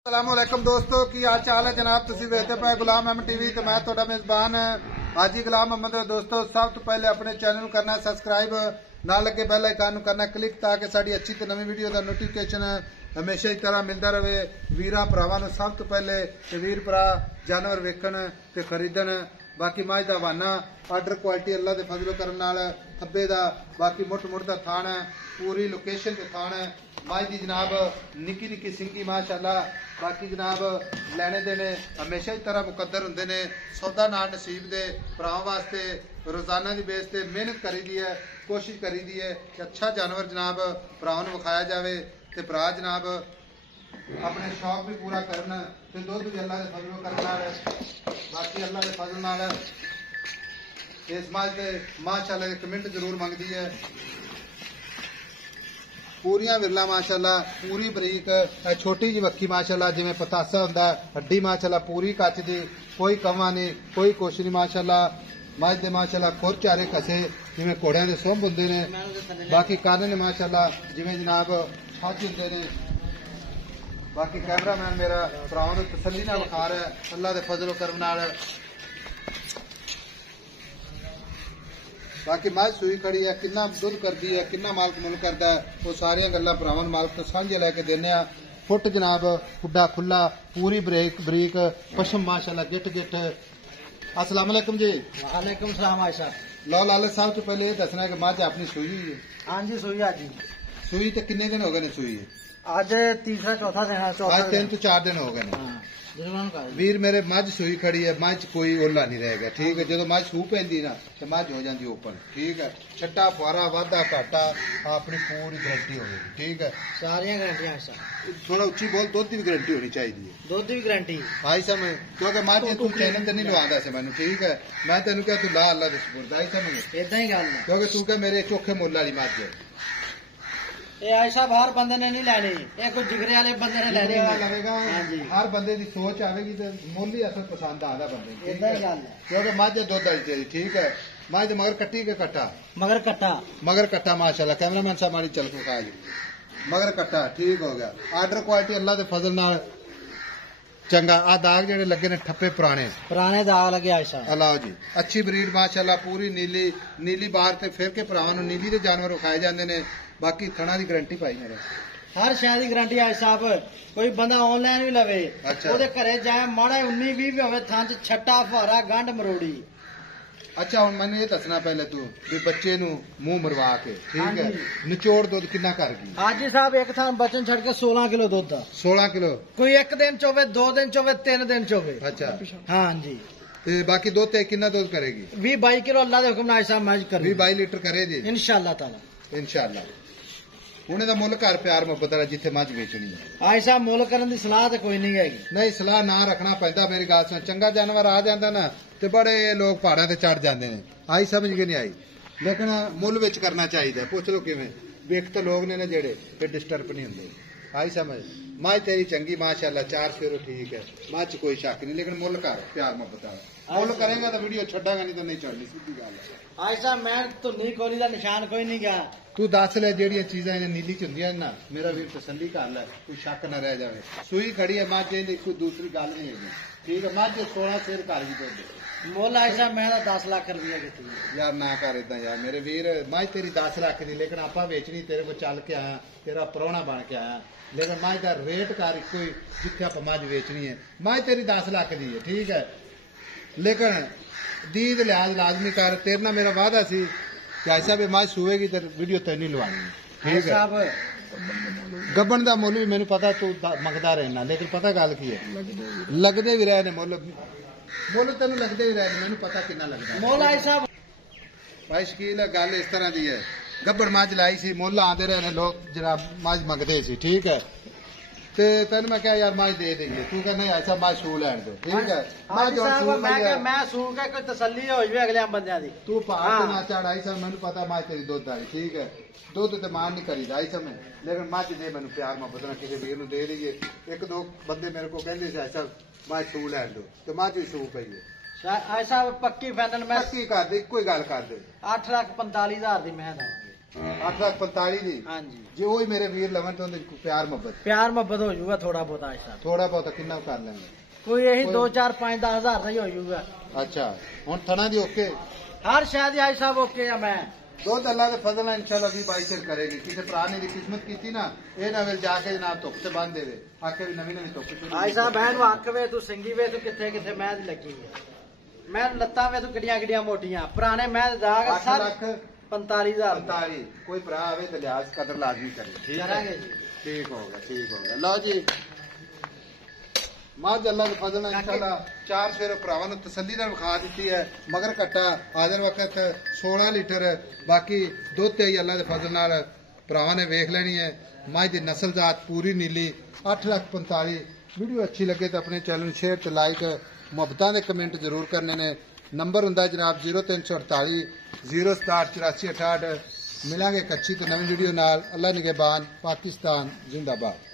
अस्सलामुअलैकुम दोस्तों की हाल चाल है जनाब तुसी वेखते पे गुलाम अहमद टीवी तो मैं थोड़ा मेजबान हाजी गुलाम अहमद। दोस्तों सब तो पहले अपने चैनल करना सब्सक्राइब ना लगे बेल आइकन करना क्लिक ताकि साड़ी अच्छी तो नवी वीडियो का नोटिफिकेशन हमेशा ही तरह मिलता रहे। वीर भरावां सब तो पहले वीर भरा जानवर वेखन ते खरीदन। बाकी मझ का हवाना आर्डर क्वालिटी अल्लाह के फजलो करन नाल खब्बे दा बाकी मुठ मुठ का थान है पूरी लोकेशन ते थान है। मझ की जनाब निक्की निक्की सिंगी माशाअल्लाह। बाकी जनाब लैने देने हमेशा ही तरह मुकद्दर होंदे ने। सौदा ना नसीब दे भरावां वास्ते रोजाना की बेस ते मेहनत करी दी है कोशिश करी दी है कि अच्छा जानवर जनाब भरावां नूं विखाया जाए ते भरा जनाब अपने शौक भी पूरा करन ते दुध भी अल्लाह के फजलो करन नाल बाकी अल्लाह के फजल नाल इस मझ ते माशाअल्लाह कमेंट जरूर मंगदी है। पूरियां विरला माशाअल्लाह पूरी बरीक छोटी जी वक्की माशाअल्लाह जिवें पतासा हुंदा हड्डी माशाअल्लाह पूरी कच दी कोई कमा नहीं कोई कुछ नहीं माशाअल्लाह। मझ दे माशाअल्लाह खुर चारे कसे जिवें घोड़ियां दे सुंभ हुंदे ने। बाकी कान ने माशाअल्लाह जिवें जनाब छज हुंदे ने। बाकी कैमरामैन मेरा भरावां नूं तसल्ली नाल विखा रहा है अल्लाह दे फजलो करम नाल। बाकी मझ सूई खड़ी है कितना दुध करती है कितना मालक मुल करता है वो सारिया गल्लां भरावां मालक तो सांझे लैके देने। फुट जनाब खुड्डा खुला पूरी बरीक बरीक पशम माशाअल्लाह गिट गिट। अस्सलाम वालेकुम जी। वालेकुम सलाम भाई साहब। लो लाल साहब तो पहले ये दसना है कि मझ अपनी सूई हुई है? हाँ जी सूई आज सूई तो किन्ने दिन हो गए ने सूई? आज तीसरा चौथा दिन है। आज 3 तो 4 दिन हो गए ने। वीर मेरे मझ सूई खड़ी है मझ कोई ओला नहीं रहेगा ठीक है। जो मझ सूह पैंदी ना तो मझ हो जाती ओपन ठीक है। छट्टा फुआरा वाधा घाटा अपनी पूरी गारंटी होगी ठीक है। सारियां गारंटियां थोड़ा उच्ची बोल दुध की भी गारंटी होनी चाहिए। दुध की गारंटी आई समझ क्योंकि मझ तू चैनल ते नहीं लवांदा से मैनू ठीक है। मैं तेन क्या तू ला अल्लाह दे सुपुर्द आई समझ इदा ही गल क्योंकि तू क्या मेरे चोखे मुल वाली मझ है। ये आयशा हर बंदे ने नहीं लैनी ये कोई जिगरे वाले बंदे ने लैनी लगेगा। हर बंदे की सोच आएगी तो मुल ही असल पसंद आता बंदे क्योंकि मझ दुध आई चाहिए ठीक है। मझ मगर कट्टी के कट्टा मगर कट्टा माशाल्लाह कैमरामैन साहब हमारी चल को खा जी मगर कट्टा ठीक हो गया। आर्डर क्वालिटी अल्लाह के फजल नाल चंगा। आ दाग जेडे लगे ने ठप्पे पुराने दाग लगे आयशा अलाओ जी। अच्छी ब्रीड माशाल्लाह पूरी नीली नीली बाहर ते फिर के भरावां नूं नीली दे जानवर विखाए जांदे ने। बाकी थणा की गारंटी पाई मेरे हर शह की गारंटी आय साहब। कोई बंदा ऑनलाइन भी लवे ओदे घरे जाए माड़ा 19-20 भी होवे थां च छट्टा फुआरा गंढ मरोड़ी। अच्छा हुण मैनूं ये दसना पहले तू भी बच्चे नूं मुंह मरवा के ठीक है निचोड़ दुध कितना कर गई? हाजी साहब एक थां बचन छड़ के 16 किलो दुध 16 किलो कोई एक दिन चोवे 2 दिन चोवे 3 दिन चोवे। अच्छा हाँ जी ते बाकी दुध ते कितना दुध करेगी? 20-22 किलो अल्लाह दे हुक्म नाल साहब मैच कर 20-22 लीटर करे जी इंशाअल्लाह ताला इंशाअल्लाह। उन्हें दा मुल घर प्यार मोहब्बत वाला जिथे मझ बेचनी है। आई साहब मुल करन दी सलाह ते कोई नहीं हैगी। नहीं सलाह ना रखना पैंदा मेरी गल सुन। चंगा जानवर आ जांदा ना ते बड़े लोग पहाड़ां ते चढ़ जांदे ने। आई समझ के नहीं आई लेकिन मुल विच करना चाहिए। पुछ लो किवें वेख तो लोग ने जेड़े फिर डिस्टर्ब नहीं हुंदे। आई समझ मझ तेरी चंगी माशाअल्लाह 4 शेरो ठीक है मझ कोई शक नहीं लेकिन मुल कर प्यार मोहब्बत वाला। मुल करेगा तो वीडियो छड्डांगा नहीं तो नहीं चढ़नी सीधी गल है। आई साहब मैं तो नहीं कोली दा निशान कोई नहीं गया। तू दस ले जेड़ियां चीजां इन्हें नीली च हुंदियां ना मेरा वीर तसल्ली कर लै कोई शक न रह जाए। सूई खड़ी है मझ कोई दूसरी गल नहीं है ठीक है। मझ 16 शेर कर गई दुध मुल आई साहब मैं 10 लाख रुपया की यार ना कर इदा यार मेरे वीर मझ तेरी 10 लाख दी लेकिन आपा बेचनी तेरे को चल के आया तेरा परौना बन के आया लेकिन मझ का रेट कर इको ही जिथे आप मझ बेचनी है। मझ तेरी 10 लाख दी है ठीक है लेकिन दीद लिहाज लाजमी कर। तेरे ना मेरा वादा सी कि ऐसा भी मझ सूएगी तो वीडियो तेन नहीं लवानी ठीक है। गब्बन का मुल भी मैनू पता तू मंगता रहना लेकिन पता गल की है लगते भी रहे ने मुल तेन लगते भी रहे मैनू पता कितना लगता मुल आई साहब। भाई शकील गल इस तरह की है गब्बन मझ लाई सी मुल आते रहे ने लोग जरा मझ मंगते सी ठीक है। ते तेन मैं क्या यार मझ दे देंगे तू कहना ऐसा मझ सू लैन दे ठीक है। मैं सू के कोई तसल्ली हो जाए अगले बंदे दी तू पहाड़ ना चढ़ आई सब मैनू पता मझ तेरी दुध आई ठीक है। दुध तो मान नहीं करी आई समय लेकिन मझ दे मैनू प्यार मोहब्बत ना किसी वीर नूं दे दईए। 1-2 बंदे मेरे को कहते ऐसा मझ सू लैन दो तो मझ भी सू पई है। आई साहब पक्की फाइनल मैं पक्की कर दे कोई गल कर दे 8,45,000 दी मैं 8,45,000 ਦੀ हाँ जी ਜੇ ਉਹ ਹੀ ਮੇਰੇ ਵੀਰ ਲਵਨ ਤੋਂ ਪਿਆਰ ਮੁਹੱਬਤ प्यार मोहब्बत हो जाऊगा थोड़ा बहुत भाई साहब ਥੋੜਾ ਬਹੁਤ ਕਿੰਨਾ ਕਰ ਲੈਂਗੇ कोई यही कोई- 2 4 5 10 हजार का ही हो जाऊगा ਅੱਛਾ ਹੁਣ ਥਣਾ ਦੀ ਓਕੇ हर शायद भाई साहब ओके है मैं ਦੁੱਧ ਅੱਲਾ ਦੇ ਫਜ਼ਲ ਨਾਲ ਇਨਸ਼ਾਅੱਲਾ 20-22 ਚਿਰ ਕਰੇਗੀ ਕਿਸੇ ਭਰਾ ਨੇ ਦੀ ਕਿਸਮਤ ਕੀਤੀ ਨਾ ਇਹ ਨਾ ਵੇਲ ਜਾ ਕੇ ਜਨਾਬ ਧੁੱਪ ਤੇ ਬੰਨ ਦੇਵੇ ਆਕੇ ਵੀ ਨਵੀਂ ਧੁੱਪ ਸ਼ੁਰੂ भाई साहब बहन हक वे तू सिंगी वे तू किथे किथे मैं लगी है मैं लत्ता वे तू किडियां किडियां मोटियां पुराने मैं दाग 8 ਲੱਖ 45,000 45 ਕੋਈ ਭਰਾ ਆਵੇ ਤੇ ਲਿਹਾਜ਼ ਕਦਰ ਲਾਜ਼ਮੀ ਕਰੇ ਠੀਕ ਹੈ करेंगे जी ਠੀਕ ਹੋ ਗਿਆ ਲਓ ਜੀ ਮਾਜ ਅੱਲਾ ਦੇ ਫਜ਼ਲ ਨਾਲ ਇਨਸ਼ਾਅੱਲਾ 4 ਫੇਰ ਭਰਾਵਾਂ ਨੂੰ ਤਸੱਲੀ ਨਾਲ ਵਿਖਾ ਦਿੱਤੀ ਹੈ ਮਗਰ ਕੱਟਾ ਹਾਜ਼ਰ ਵਕਤ 16 ਲੀਟਰ ਬਾਕੀ ਦੁੱਧ ਤੇ ਹੀ ਅੱਲਾ ਦੇ ਫਜ਼ਲ ਨਾਲ ਭਰਾਵਾਂ ਨੇ ਵੇਖ ਲੈਣੀ ਹੈ ਮੱਝ ਦੀ ਨਸਲ ਜ਼ਾਤ ਪੂਰੀ ਨੀਲੀ 8,45,000 ਵੀਡੀਓ ਅੱਛੀ ਲੱਗੇ ਤਾਂ ਆਪਣੇ ਚੈਨਲ ਨੂੰ ਸ਼ੇਅਰ ਤੇ ਲਾਈਕ ਮੁਹੱਬਤਾਂ ਦੇ ਕਮੈਂਟ ਜ਼ਰੂਰ ਕਰਨੇ ਨੇ ਨੰਬਰ ਹੁੰਦਾ ਜਨਾਬ 0348 067 8468 ਮਿਲਾਂਗੇ ਕੱਚੀ ਤੇ ਨਵੀਂ ਵੀਡੀਓ ਨਾਲ ਅੱਲਾ ਨਿਗਹਿਬਾਨ ਪਾਕਿਸਤਾਨ ਜ਼ਿੰਦਾਬਾਦ